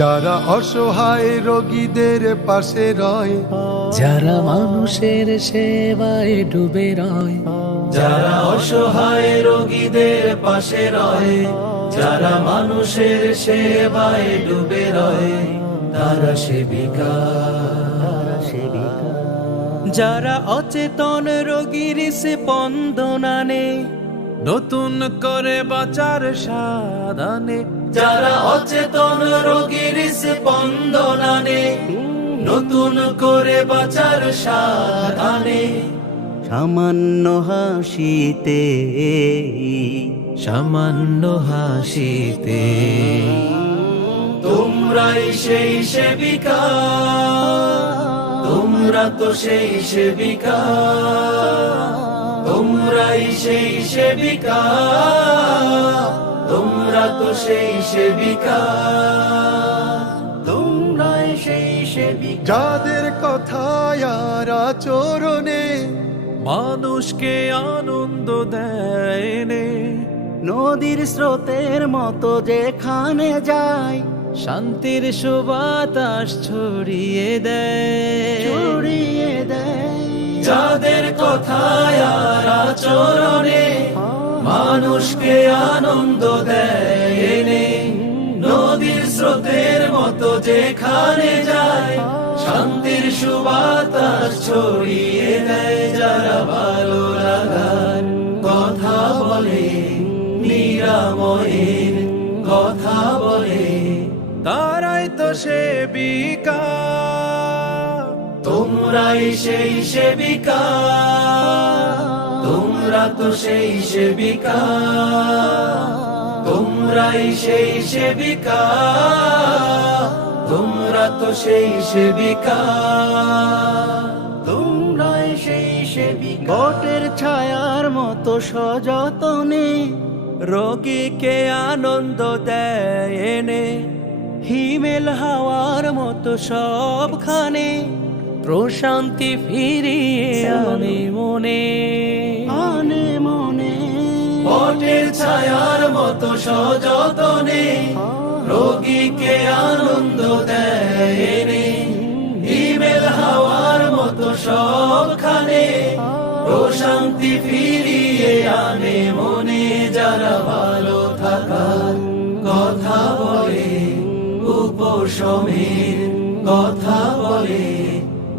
যারা অসহায় রোগীদের পাশে রয় যারা মানুষের সেবায় ডুবে রয় যারা অসহায় রোগীদের পাশে রয় যারা মানুষের সেবায় ডুবে রয় তারা সেবিকা। যারা অচেতন রোগীর সে পন্দনানে নতুন করে বাঁচার সাদানে যারা অচেতন রোগীর স্পন্দনানে নতুন করে বাঁচার সাধানে। সামান্য হাসিতে সামান্য হাসিতে। তোমরাই সেই সেবিকা তোমরা তো সেই সেবিকা। সেবিকা তোমরা তো সেই সেবিকা তোমরাই সেই সেবিকা। যাদের কথায় আর আচরণে মানুষকে আনন্দ দেয় নে। নদীর স্রোতের মতো যেখানে যায় শান্তির সুবাতাস ছড়িয়ে দেয়। ছড়িয়ে দেয়। যাদের কথায় আর আচরণে মানুষকে আনন্দ দেয় নদীর স্রোতের মতো যেখানে যায়, শান্তির সুবাতাস ছড়িয়ে দেয় যারা ভালো লাগার কথা বলে, নিরাময়ের কথা বলে। তারাই তো সেবিকা, তোমরাই সেই সেবিকা। তোমরা তো সেই সেবিকা। তোমরাই সেই সেবিকা। তোমরা তো সেই সেবিকা। তোমরাই সেই সেবিকা। বটের ছায়ার মতো সযতনে রোগীকে আনন্দ দেয় এনে। হিমেল হাওয়ার মতো সবখানে প্রশান্তি ফিরিয়ে আনে মনে। আনে মনে। বটের ছায়ার মতো সযতনে রোগীকে আনন্দ দেয় রে হিমেল হাওয়ার মতো সবখানে প্রশান্তি ফিরিয়ে আনে মনে। যারা ভালো থাকার কথা বলে উপশমের কথা বলে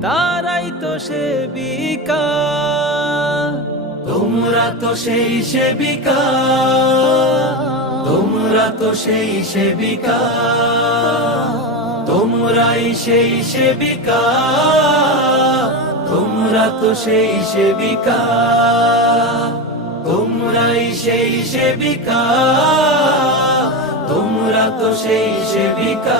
তারাই তো সেবিকা। তোমরা তো সেই সেবিকা। তোমরা তো সেই সেবিকা। তোমরাই সেই সেবিকা। তোমরা তো সেই সেবিকা। তোমরাই সেই সেবিকা। তোমরা তো সেই সেবিকা।